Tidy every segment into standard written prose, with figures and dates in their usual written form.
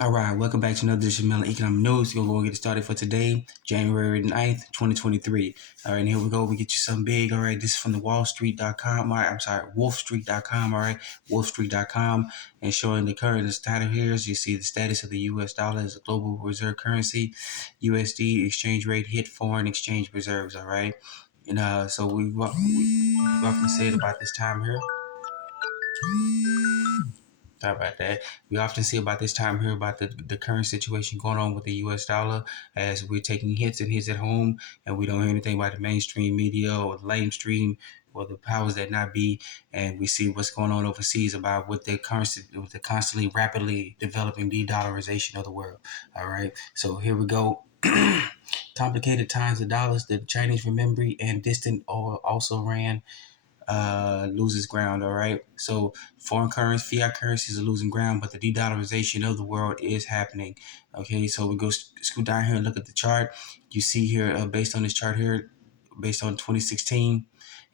All right, welcome back to another edition of Economic News. We're going to get it started for today, January 9th, 2023. All right, and here we go. We get you something big. All right, this is from the wallstreet.com. All right, I'm sorry, wolfstreet.com. All right, wolfstreet.com. And showing the current status here. As you see, the status of the U.S. dollar as a global reserve currency. USD exchange rate hit foreign exchange reserves. All right. And so we've often said about this time here. Sorry about that. We often see about this time here about the current situation going on with the U.S. dollar as we're taking hits and hits at home, and we don't hear anything about the mainstream media or the lamestream or the powers that not be, and we see what's going on overseas about with the constantly rapidly developing de-dollarization of the world. All right, so here we go. Complicated times of dollars. The Chinese renminbi and distant oil also ran loses ground. All right. So foreign currency, fiat currencies are losing ground, but the de-dollarization of the world is happening. Okay. So we go scoot down here and look at the chart. You see here, based on this chart here, based on 2016,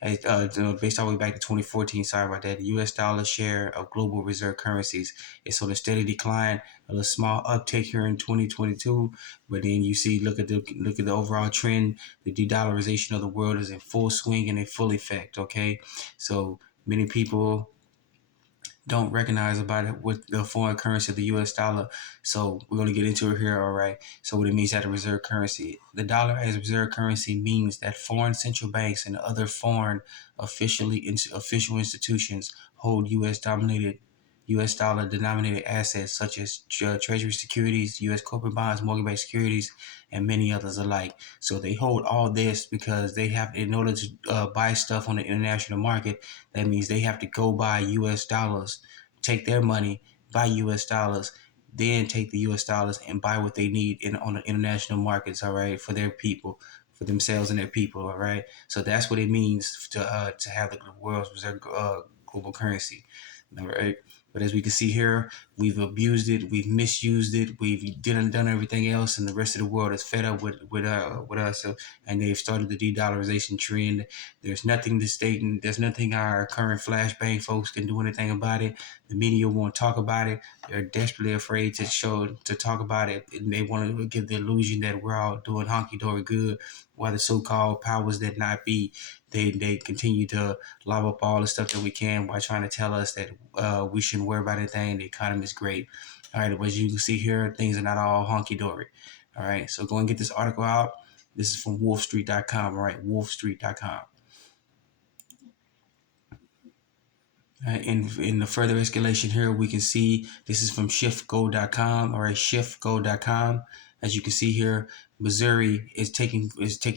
based all the way back to 2014. Sorry about that. The U.S. dollar share of global reserve currencies is on a steady decline. A small uptick here in 2022, but then you see, look at the overall trend. The de-dollarization of the world is in full swing and in full effect. Okay, so many people don't recognize about it with the foreign currency of the U.S. dollar. So we're going to get into it here. All right. So what it means as a reserve currency. The dollar as reserve currency means that foreign central banks and other foreign official institutions hold U.S. dollar denominated assets such as treasury securities, U.S. corporate bonds, mortgage-backed securities, and many others alike. So they hold all this because they have, in order to buy stuff on the international market, that means they have to go buy U.S. dollars, take their money, buy U.S. dollars, then take the U.S. dollars and buy what they need on the international markets. All right, for their people, for themselves and their people. All right, so that's what it means to have the world's reserve global currency. All right. But as we can see here, we've abused it, we've misused it, we've done everything else, and the rest of the world is fed up with us, and they've started the de-dollarization trend. There's nothing there's nothing our current flashbang folks can do anything about it. The media won't talk about it. They're desperately afraid to talk about it, and they want to give the illusion that we're all doing honky dory good, while the so-called powers that not be, they continue to lob up all the stuff that we can while trying to tell us that we shouldn't worry about anything. The economy is great. All right, but as you can see here, things are not all honky dory. All right, so go and get this article out. This is from wolfstreet.com. All right, wolfstreet.com. In the further escalation here, we can see this is from shiftgo.com. All right, shiftgo.com. As you can see here, Missouri is taking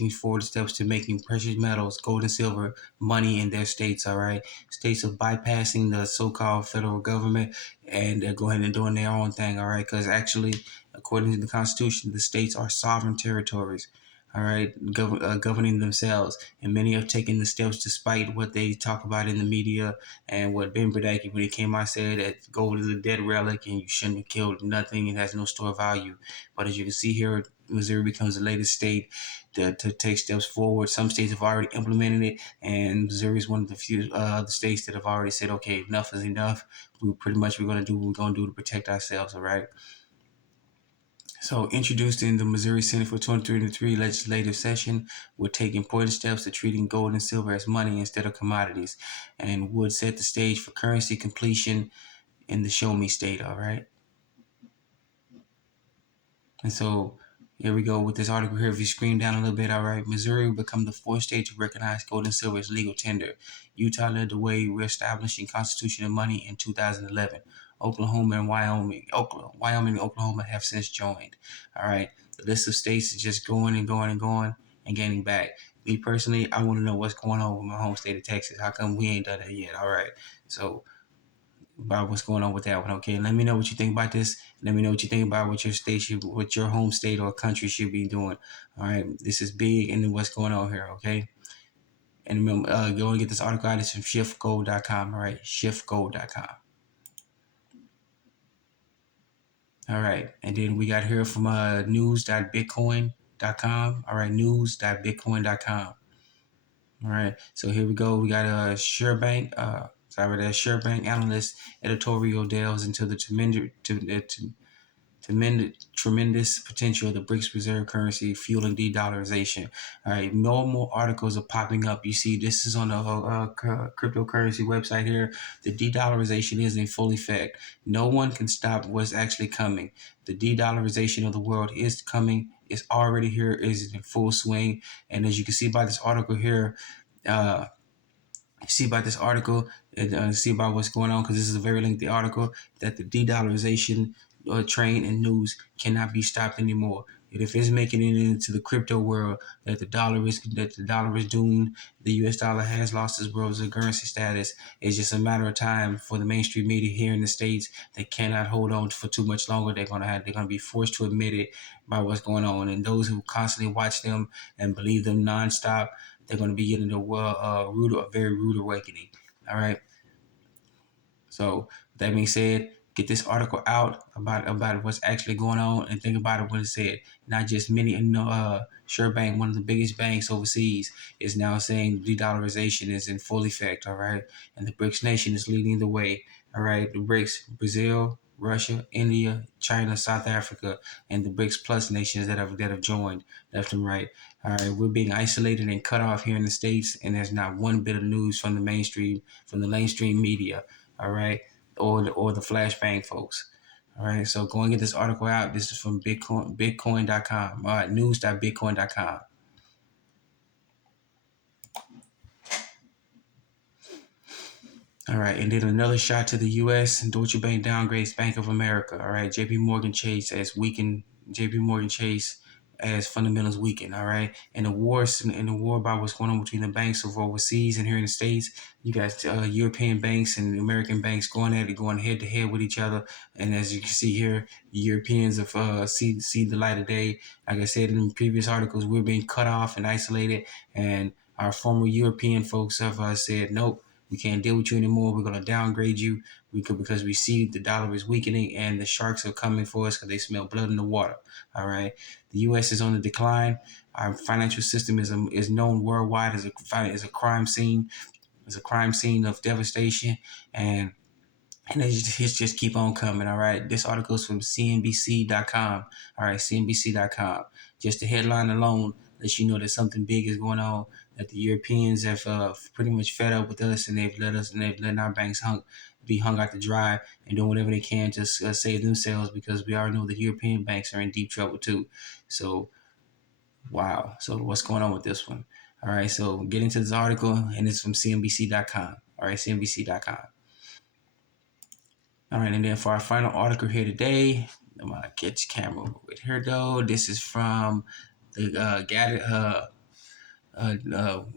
forward steps to making precious metals, gold and silver, money in their states. All right, states are bypassing the so-called federal government and they're going and doing their own thing. All right, because actually, according to the Constitution, the states are sovereign territories. All right, governing themselves, and many have taken the steps despite what they talk about in the media and what Ben Bernanke, when he came out, said that gold is a dead relic and you shouldn't have killed nothing. It has no store value. But as you can see here, Missouri becomes the latest state to take steps forward. Some states have already implemented it, and Missouri is one of the few other states that have already said, okay, enough is enough. We're going to do what we're going to do to protect ourselves, all right? So, introduced in the Missouri Senate for 2023 legislative session, would take important steps to treating gold and silver as money instead of commodities, and would set the stage for currency completion in the Show Me state. All right. And so here we go with this article here. If you screen down a little bit, all right, Missouri will become the fourth state to recognize gold and silver as legal tender. Utah led the way, reestablishing constitutional money in 2011. Wyoming and Oklahoma have since joined. All right, the list of states is just going and going and going and gaining back. Me personally, I want to know what's going on with my home state of Texas. How come we ain't done that yet? All right, so about what's going on with that one. Okay, let me know what you think about this. Let me know what you think about what what your home state or country should be doing. All right, this is big, and what's going on here. Okay, and remember, go and get this article out. It's from shiftgold.com. All right, shiftgold.com. All right, and then we got here from news.bitcoin.com. All right, news.bitcoin.com. All right, so here we go. We got a Sberbank. Sberbank Analyst Editorial delves into the tremendous potential of the BRICS reserve currency fueling de-dollarization. All right, no more articles are popping up. You see, this is on the cryptocurrency website here. The de-dollarization is in full effect. No one can stop what's actually coming. The de-dollarization of the world is coming. It's already here. Is in full swing. And as you can see by this article here, uh, see about this article and see about what's going on, because this is a very lengthy article, that the de-dollarization train and news cannot be stopped anymore. And if it's making it into the crypto world, that the dollar is doomed, the U.S. dollar has lost its world currency status. It's just a matter of time for the mainstream media here in the States. They cannot hold on for too much longer. They're gonna be forced to admit it by what's going on. And those who constantly watch them and believe them nonstop, they're going to be getting a very rude awakening. All right. So that being said, get this article out about what's actually going on, and think about it when it said. Not just many, Sberbank, one of the biggest banks overseas, is now saying de-dollarization is in full effect. All right, and the BRICS nation is leading the way. All right, the BRICS: Brazil, Russia, India, China, South Africa, and the BRICS Plus nations that have joined left and right. All right, we're being isolated and cut off here in the States, and there's not one bit of news from the mainstream media. All right, or the flashbang folks. All right, so go and get this article out. This is from bitcoin.com. All right, news.bitcoin.com. All right, and then another shot to the U.S. and Deutsche Bank downgrades Bank of America. All right, JPMorgan Chase as weakened. JPMorgan Chase as fundamentals weaken. All right, and the war about what's going on between the banks of overseas and here in the States. You got European banks and American banks going at it, going head to head with each other. And as you can see here, Europeans have see the light of day. Like I said in previous articles, we're being cut off and isolated, and our former European folks have said nope. We can't deal with you anymore. We're going to downgrade you because we see the dollar is weakening and the sharks are coming for us because they smell blood in the water. All right. The U.S. is on the decline. Our financial system is known worldwide as a crime scene. It's a crime scene of devastation, and it's just keep on coming. All right. This article is from CNBC.com. All right, CNBC.com. Just the headline alone lets you know that something big is going on. That the Europeans have pretty much fed up with us, and they've let our banks be hung out to dry and doing whatever they can to save themselves, because we already know the European banks are in deep trouble too. So wow. So what's going on with this one? All right. So get into this article, and it's from CNBC.com. All right, CNBC.com. All right, and then for our final article here today, I'm gonna get the camera with here though. This is from the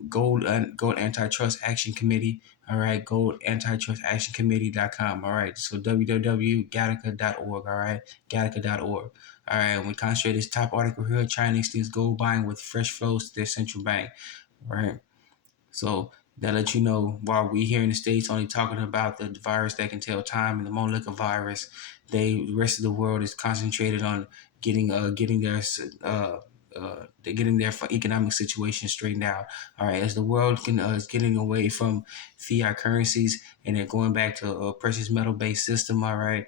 Gold Antitrust Action Committee. All right, Gold Antitrust Action Committee.com. All right, so www.gattaca.org. All right, Gattaca.org. All right, we concentrate this top article here. China extends gold buying with fresh flows to their central bank. All right. So that lets you know, while we here in the States only talking about the virus that can tell time and the Moleka virus, the rest of the world is concentrated on getting their economic situation straightened out. All right, as the world is getting away from fiat currencies and they're going back to a precious metal based system. All right,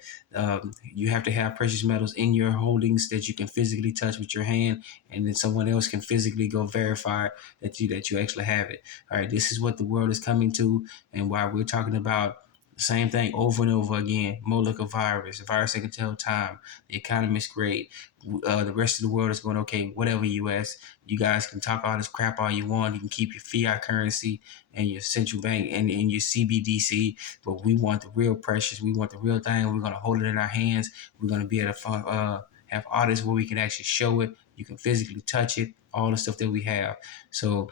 you have to have precious metals in your holdings that you can physically touch with your hand, and then someone else can physically go verify that you actually have it. All right, this is what the world is coming to, and why we're talking about the same thing over and over again. Moleka virus, a virus that can tell time. The economy is great. The rest of the world is going, okay, whatever, US. You guys can talk all this crap all you want. You can keep your fiat currency and your central bank and your CBDC, but we want the real precious. We want the real thing. We're going to hold it in our hands. We're going to be able to have artists where we can actually show it. You can physically touch it, all the stuff that we have. So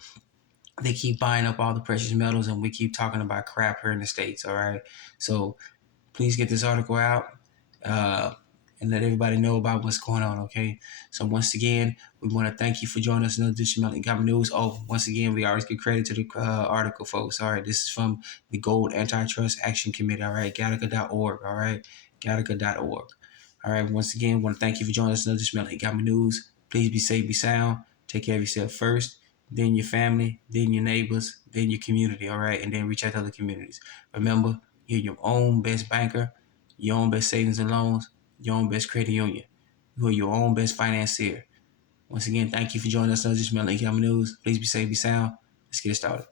they keep buying up all the precious metals, and we keep talking about crap here in the States. All right. So please get this article out, uh, and let everybody know about what's going on. Okay. So once again, we want to thank you for joining us in another edition of Government News. Oh, once again, we always give credit to the article, folks. All right. This is from the Gold Antitrust Action Committee. All right. Gattaca.org. All right. Gattaca.org. All right. Once again, we want to thank you for joining us in another edition of Government News. Please be safe, be sound. Take care of yourself first, then your family, then your neighbors, then your community. All right. And then reach out to other communities. Remember, you're your own best banker, your own best savings and loans, your own best credit union. You are your own best financier. Once again, thank you for joining us on this Link News. Please be safe, be sound. Let's get it started.